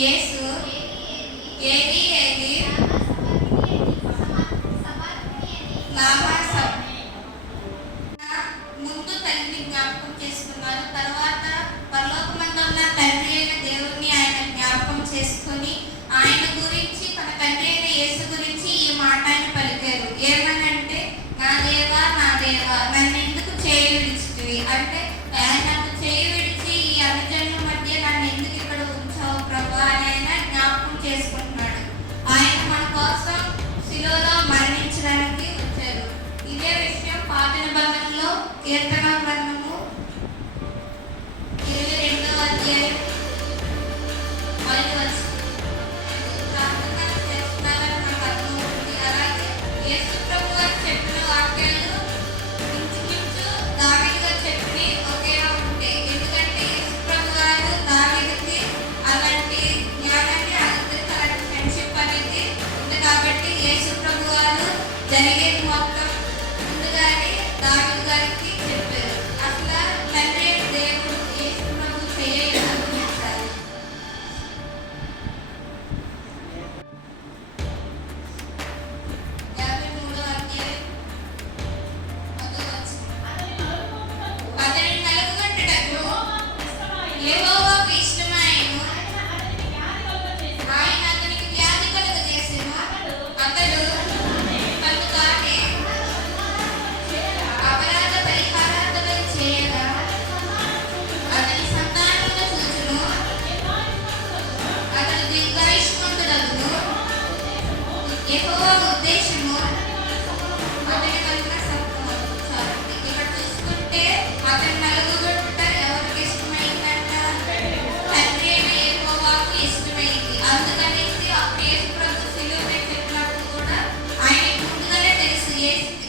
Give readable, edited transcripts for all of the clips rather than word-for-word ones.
యేసు ఏలి ఏలి లామా ముందు తల్లిని జ్ఞాపకం చేసుకున్నారు. తర్వాత పరలోకమందు ఉన్న తండ్రి అయిన దేవుడిని ఆయన జ్ఞాపకం చేసుకొని ఆయన గురించి, తన తండ్రి అయిన యేసు గురించి ఈ మాట ఆయన పలికారు. ఏమనంటే, నా దేవా నా దేవా నన్ను ఎందుకు చేయి విడిచితివి అంటే, ఆయన నన్ను చేయి విడిచి ఈ అనుజనుల మధ్య నన్ను ఎందుకు ఇక్కడ ఉంచావు ప్రభా అని ఆయన జ్ఞాపకం చేసుకుంటున్నాడు. ఆయన మన కోసం శిలువలో మరణించడానికి వచ్చారు. ఇదే విషయం పాత నిబంధనలో కీర్తన గ్రంథము 22వ అధ్యాయం 5వ వచనం ప్రార్థన చేస్తున్నారని మనకు అర్థమవుతుంది. అలాగే యేసు ప్రభు గారు చెప్పిన వాక్యాలు ఇంచుమించు దావీదు గారు చెప్పి ఒకేలా ఉంటాయి. ఎందుకంటే యేసు ప్రభు గారు దావీదుకి అలాంటి జ్ఞానాన్ని, అలాంటి ఫ్రెండ్షిప్ అనేది ఉంది కాబట్టి యేసు ప్రభు గారు జరిగేది మొత్తం ముందుగానే దావీదు గారికి చెప్పారు. అసలు తండ్రి దేవుడు యేసు ప్రభు చేయాలి. 53వ అధ్యాయం 1వ వచనం అతని నలుగుగొట్టుటకు యెహోవాకు ఇష్టమాయెను. ఆయన అతనికి వ్యాధి కలుగజేసెను. అతడు తనకు తానే అపరాధ పరిహారార్థమై చేయగా అతని సంతానమును చూచును. అతడు దీర్ఘాయుష్మంతుడగును. యెహోవా ఉద్దేశము అతని కలిగిన సత్యము. చాలండి. ఇక్కడ చూసుకుంటే అతని నలుగుగొట్టుట ఎవరికి ఇష్టమైందంట? తండ్రి అయిన యెహోవాకు ఇష్టమైంది. అందుకనేసి అప్పుడు యేసు ప్రభు శిలువ మీద చెప్పినప్పుడు కూడా ఆయనకు ముందుగానే తెలుసు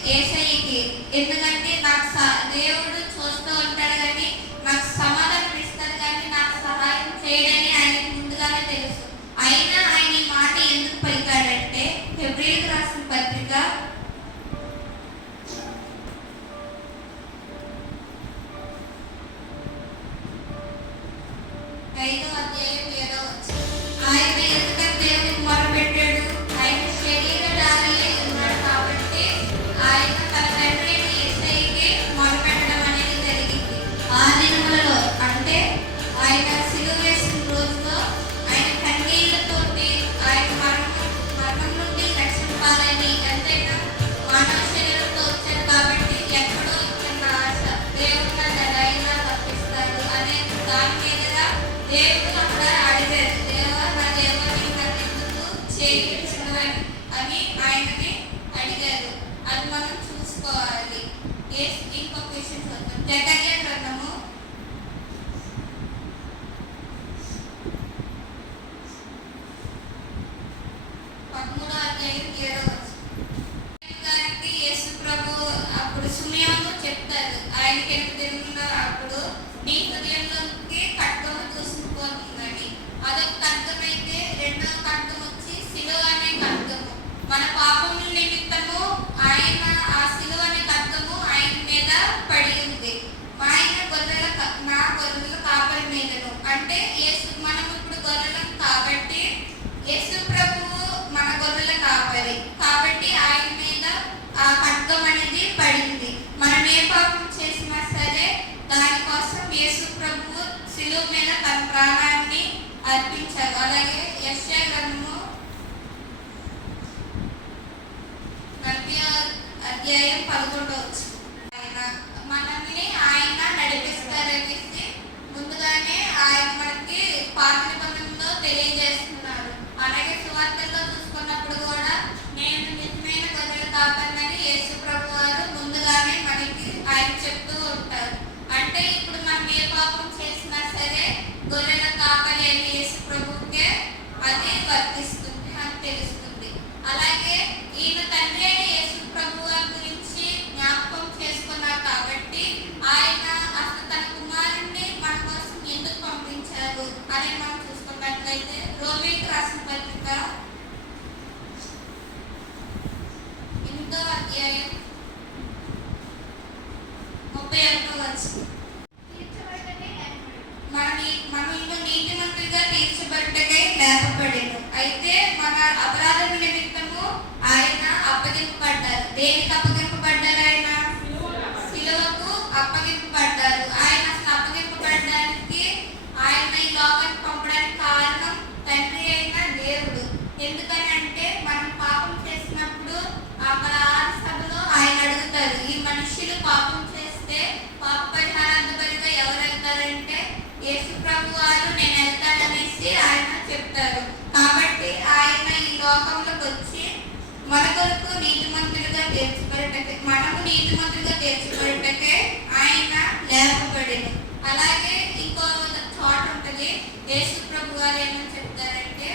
యేసయ్యకి. ఎందుకంటే నాకు దేవుడు చూస్తూ ఉంటాడు కానీ నాకు సమాధానం ఇస్తాడు కానీ నాకు సహాయం చేయడని ఆయనకు ముందుగానే తెలుసు. అయినా ఆయన ఈ మాట ఎందుకు పలికాడంటే, హెబ్రీయులకు రాసిన పత్రిక 5వ అధ్యాయం 7వ వచనం ఆయన ఎదుట దేవునికి మొరపెట్టాడు. ఆయన శరీరధారి అయి ఉన్నాడు కాబట్టి ఆయన తన తండ్రి అయిన యేసయ్యకి మొరపెట్టడం అనేది జరిగింది. ఆ దినములలో అంటే ఆయన సిలువ వేసిన రోజులో ఆయన కన్నీళ్లతోటి ఆయన మరణం నుండి రక్షింపాలని ఎంతైనా మానవ శరీరంతో వచ్చారు కాబట్టి ఎక్కడో చిన్న ఆశ, దేవుడు నన్ను ఎలా అయినా తప్పిస్తాడు అనే దాని మీదుగా దేవుడు అక్కడ అడిగారు, దేవా నా దేవా నీవు నన్ను ఎందుకు చేయించినవని అని ఆయనని అడిగారు. అది మనం చూసుకోవాలి. ఇంకొక విషయం చూద్దాం. జకర్యా గ్రంథము 13వ అధ్యాయం 7వ వచనం గారికి యేసు ప్రభు అప్పుడు సుమయోను చెప్తారు. ఆయనకి 8 దినముల అప్పుడు నీ హృదయంలోకి ఖడ్గము దూసుకుపోతుందని. అదొక ఖడ్గం అయితే రెండవ ఖడ్గం వచ్చి శిలువ అనే ఖడ్గము. మన పాపముల నిమిత్తము ఆయన ఆ శిలువ అనే ఖడ్గము ఆయన మీద పడి ఉంది. ఆయన నా గొర్రెల కాపరి మీదను అంటే మనం ఇప్పుడు గొర్రెలం కాబట్టి యేసు ప్రభువు మన గొర్రెల కాపరి కాబట్టి ఆయన మీద ఆ ఖడ్గం అనేది పడింది. మనం ఏ పాపం చేసినా సరే దానికోసం యేసు ప్రభువు శిలువ మీద తన ప్రాణాన్ని అర్పించారు. అలాగే యెషయా గ్రంథము 40వ అధ్యాయం 11వ వచనం మనల్ని ఆయన నడిపిస్తారనేసి ముందుగానే ఆయన మనకి పాత నిబంధనలో తెలియజేస్తున్నారు. అలాగే సువార్తల్లో చూసుకున్నప్పుడు కూడా నేను నిజమైన గొర్రెల కాపరినని యేసు ప్రభు వారు ముందుగానే మనకి ఆయన చెప్తూ ఉంటారు. అంటే ఇప్పుడు మనం ఏ పాపం చేసినా సరే గొర్రెల కాపరి అని యేసు ప్రభువుకే అది వర్తిస్తుంది, మనకు తెలుస్తుంది. అలాగే ఈయన తండ్రి అయిన యేసు ప్రభు వారి గురించి జ్ఞాపకం చేసుకున్నారు కాబట్టి ఆయన అసలు తన కుమారుణ్ణి మన కోసం ఎందుకు పంపించారు అని మనం చూసుకున్నట్లయితే రోమీయులకు రాసిన పత్రిక 8వ అధ్యాయం 31వ వచనం మనల్ని నీతిమంతులుగా తీర్చబట్టకై అప్పగింపబడ్డారు. ఆయన అసలు అప్పగింపబడడానికి, ఆయన ఈ లోకానికి పంపడానికి కారణం తండ్రి అయిన దేవుడు. ఎందుకని అంటే మనం పాపం చేసినప్పుడు అక్కడ సభలో ఆయన అడుగుతారు, ఈ మనుషులు పాపం చేస్తే పాప పరిహారార్థబలిగా ఎవరు వెళ్తారంటే యేసు ప్రభు వారు నేను వెళ్తాననేసి ఆయన చెప్తారు. కాబట్టి ఆయన ఈ లోకంలోకి వచ్చి మన కొరకు నీతిమంతులుగా తీర్చబడటకే, మనము నీతిమంతులుగా తీర్చబడటకే ఆయన లేపబడెను. అలాగే ఇంకో చోట ఉంటుంది, యేసు ప్రభు వారు ఏమని చెప్తారంటే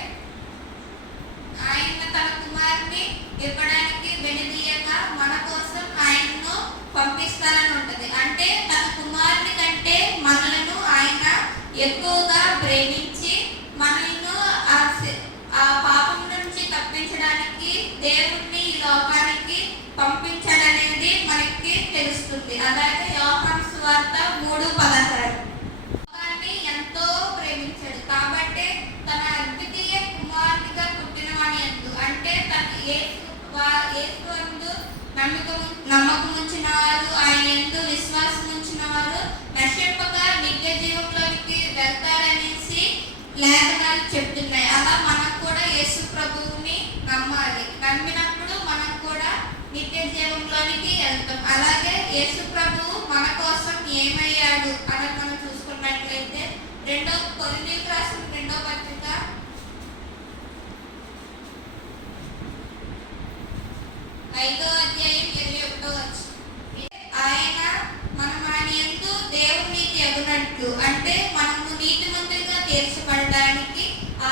ఆయన తన కుమారుని ఇవ్వడానికి వెనుదీయక మన కోసం ఆయన్ను పంపిస్తానని ఉంటుంది. అంటే తన కుమారుని కంటే మనలను ఆయన ఎక్కువగా ప్రేమించి మనల్ని ఆ పాపం నుంచి తప్పించడానికి దేవుణ్ణి ఈ లోకానికి పంపించాడనేది మనకి తెలుస్తుంది. అలాగే యోహాను సువార్త 3:16 లోకాన్ని ఎంతో ప్రేమించాడు కాబట్టి తన అద్వితీయ కుమారునిగా పుట్టిన వాని యందు, అంటే తన యేసు యందు నమ్మకం ఉంచిన వారు, ఆయన యందు విశ్వాసం ఉంచిన వారు నశింపక నిత్య జీవంలోనికి వెళ్తారనేసి లేఖనాలు చెప్తున్నాయి. అలా మనం కూడా యేసు ప్రభువుని నమ్మాలి. నమ్మినప్పుడు మనం కూడా నిత్య జీవంలోనికి వెళ్తాం. అలాగే యేసు ప్రభువు మన కోసం ఏమయ్యాడు అని మనం చూసుకున్నట్లయితే 2 కొరింథీయులకు రాసిన 2వ పత్రిక 5వ అధ్యాయం 21వ వచనం, ఆయన మన యందు దేవుని నీతి అగునట్లు, అంటే మనము నీతిమంతులుగా తీర్చబడడానికి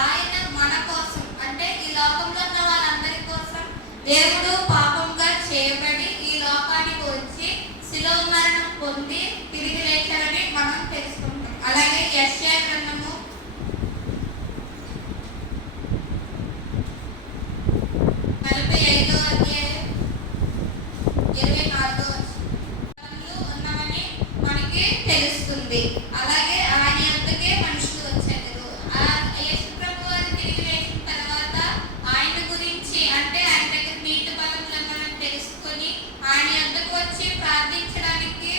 ఆయన మన కోసం, అంటే ఈ లోకంలో ఉన్న వాళ్ళందరి కోసం దేవుడు పాపంగా చేయబడి ఈ లోకానికి వచ్చి శిలువ మరణం పొంది తిరిగి లేచారని మనం తెలుసుకుంటాం. అలాగే యెషయా గ్రంథము 45వ అధ్యాయం 24వ వచనంలో ఉన్నవని మనకి తెలుస్తుంది. అలాగే ఆయన యొద్దకే మనుషులు వచ్చారు. యేసు ప్రభు వారు తిరిగి లేచిన తర్వాత ఆయన గురించి, అంటే ఆయన దగ్గర నీతి బలములను తెలుసుకొని ఆయన యొద్దకు వచ్చి ప్రార్థించడానికి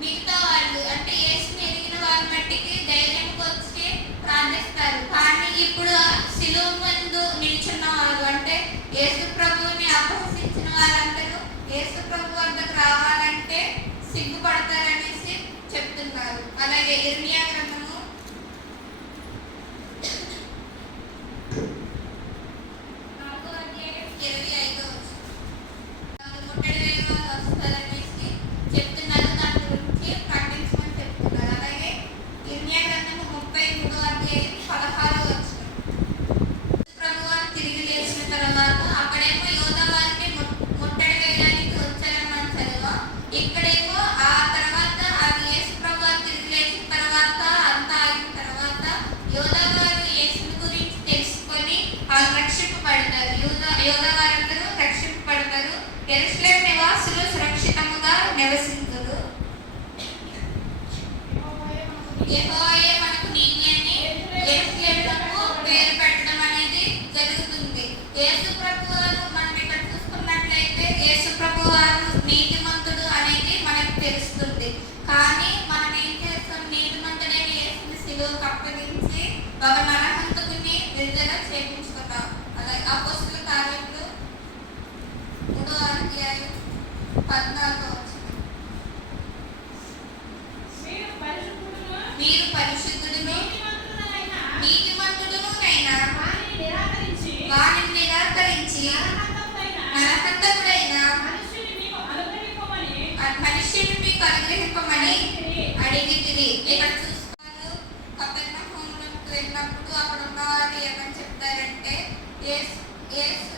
మిగతా వాళ్ళు, అంటే యేసుని ఎరిగిన వారి మట్టికి ధైర్యంగా వచ్చి ప్రార్థిస్తారు. కానీ ఇప్పుడు శిలువ ముందు నిల్చున్న వారు, అంటే యేసు ప్రభువుని అపహసించిన వారందరూ యేసు ప్రభు వద్దకు రావాలంటే సిగ్గుపడతారనేసి చెప్తున్నారు. అలాగే ఇర్మియా గ్రంథము 4వ అధ్యాయం 25వ వచనం, ముట్టడి వేయని వాళ్ళు వస్తారనేసి చెప్తున్నారు. దాని గురించి ఖండించమని చెప్తున్నారు. అలాగే ఇర్మియా గ్రంథము 33వ అధ్యాయం 16వ వచనం, ప్రభు వారు తిరిగి లేచిన తర్వాత అక్కడేమో యోధా వారిని ముట్టడి వేయడానికి వచ్చారని మనం చదివాం. ఇక్కడేమో ఆ తర్వాత అది యేసు ప్రభు వారు తిరిగి లేచిన తర్వాత అంతా ఆగిన తర్వాత యోధా వారు యేసుని గురించి తెలుసుకొని వాళ్ళు రక్షింపబడతారు. యోధా వారందరూ రక్షింపబడతారు. యెరూషలేము నివాసులు సురక్షితముగా నివసించుదురు. యెహోవాయే మనకు నీతి అని యెరూషలేముకు పేరు పెట్టడం అనేది జరుగుతుంది. యేసు ప్రభు వారు మనం ఇక్కడ చూసుకున్నట్లయితే యేసు ప్రభు వారు నీతిమంతుడు అనేది మనకు తెలుస్తుంది. కానీ మనం ఏం చేస్తాం, నీతిమంతుడైన యేసుని శిలువకు అప్పగించి ఒక నరహంతకుని విడుదల చేయించుకున్నాం. అలాగే అపోస్తలుల కార్యములు 3వ అధ్యాయం 14వ వచనం, మీరు పరిశుద్ధుడును నీతిమంతుడునైనా వానిని నిరాకరించి నరహంతకుడైన మనుష్యుని మీకు అనుగ్రహింపమని అడిగితిరి. ఇక్కడ చూస్తున్నారు, కపెర్నహూముకు వెళ్ళినప్పుడు అక్కడ ఉన్నవారు ఏమని చెప్తారంటే,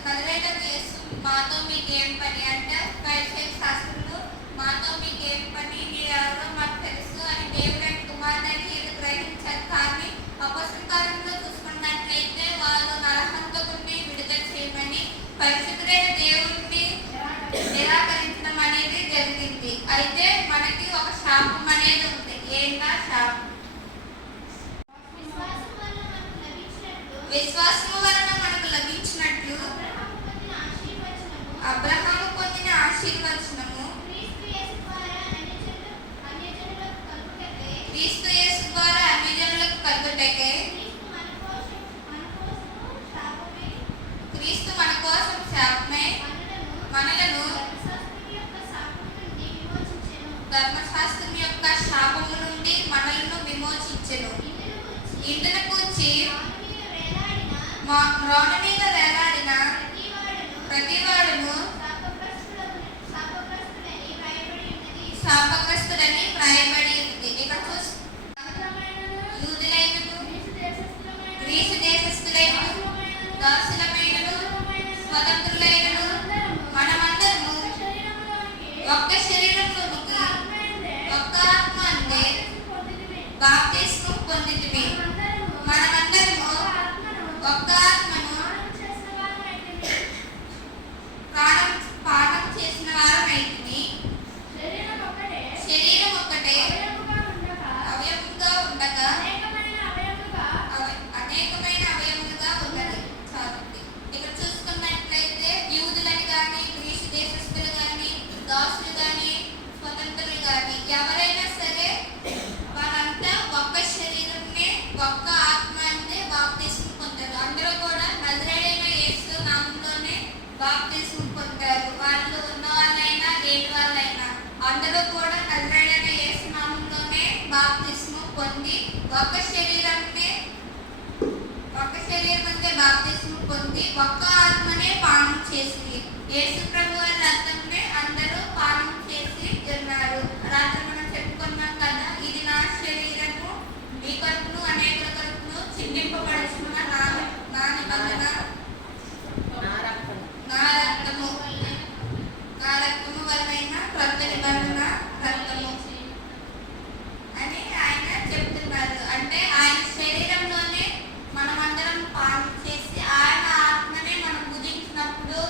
నజరేయుడైన యేసు మాతో మీకేం పని అంటే, పరిసయ్యుల శాస్త్రులు మాతో మీకేం పని, మీరెవరో మాకు తెలుసు అని దేవుడు కుమారుడని వీళ్ళు గ్రహించారు. కానీ అపొస్తలుల కార్యంలో చూసుకున్నట్లయితే వాళ్ళు నరహంతకుడిని విడుదల చేయమని పరిశుద్ధుడైన దేవుడిని నిరాకరించడం అనేది జరిగింది. అయితే మనకి ఒక శాపం అనేది ఉంది. ఏంటా శాపం? ధర్మశాస్త్రం యొక్క శాపము నుండి మనలను విమోచించెను. ఇందును గూర్చి మ్రోణ మీద వేలాడిన ప్రతివాడును శాపగ్రస్తుడని వ్రాయబడి ఉంది. ఇక్కడ యూదులైనను గ్రీసు దేశస్థులైనను దాసులమైనను స్వతంత్రులైనను మనమందరము ఒక్క శరీరంలోనికి ఒక్క ఆత్మ అందే బాప్తిస్మం పొందితిమి. మనమందరము ఒక్క ఆత్మను పానం చేసిన వారమైతిమి. శరీరం ఒక్కటే అవయముగా ఉండగా అనేకమైన అవయములుగా ఉన్నది. కాబట్టి ఇక్కడ చూసుకున్నట్లయితే యూదులని కానీ గ్రీసు దేశస్థులు కానీ దాసులు కానీ స్వతంత్రులు కానీ ఎవరైనా సరే వారంతా ఒక్క శరీరంనే ఒక్క ఆత్మ అంటే బాప్తిస్మం పొందారు. అందరూ కూడా నజరేయుడైన యేసు నామములోనే బాప్తిస్మం పొందారు. వాళ్ళు ఉన్న వాళ్ళైనా లేని వాళ్ళైనా అందరూ కూడా నజరేయుడైన యేసు నామములోనే బాప్తిస్మం పొంది ఒక్క శరీరం అంటే బాప్తిస్మం పొంది ఒక్క ఆత్మనే పానం చేసి యేసు ప్రభు వారి రక్తంనే అందరూ పానం చేసి ఉన్నారు. రాత్రి మనం చెప్పుకున్నాం కదా, ఇది నా శరీరము మీ కొరకును అనేకుల కొరకును చిందింపబడుచున్న నా నిబంధన నా రక్తము వలన క్రొత్త నిబంధన రక్తము అని ఆయన చెప్తున్నారు. అంటే ఆయన శరీరంలోనే మనమందరం పానం చేసి ఆయన ఆత్మనే మనం భుజించినప్పుడు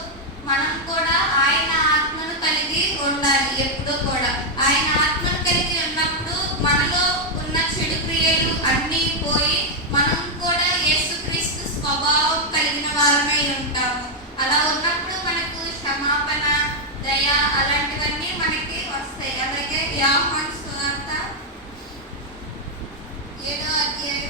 మనం కూడా ఆయన ఆత్మను కలిగి ఉండాలి. ఎప్పుడూ కూడా ఆయన ఆత్మను కలిగి ఉన్నప్పుడు మనలో ఉన్న చెడు క్రియలు అన్నీ పోయి మనం కూడా యేసుక్రీస్తు స్వభావం కలిగిన వారమై ఉంటాము. అలా ఉన్నప్పుడు మనకు క్షమాపణ, దయ అలాంటివన్నీ మనకి వస్తాయి. అలాగే యోహాను సువార్త 7వ అధ్యాయం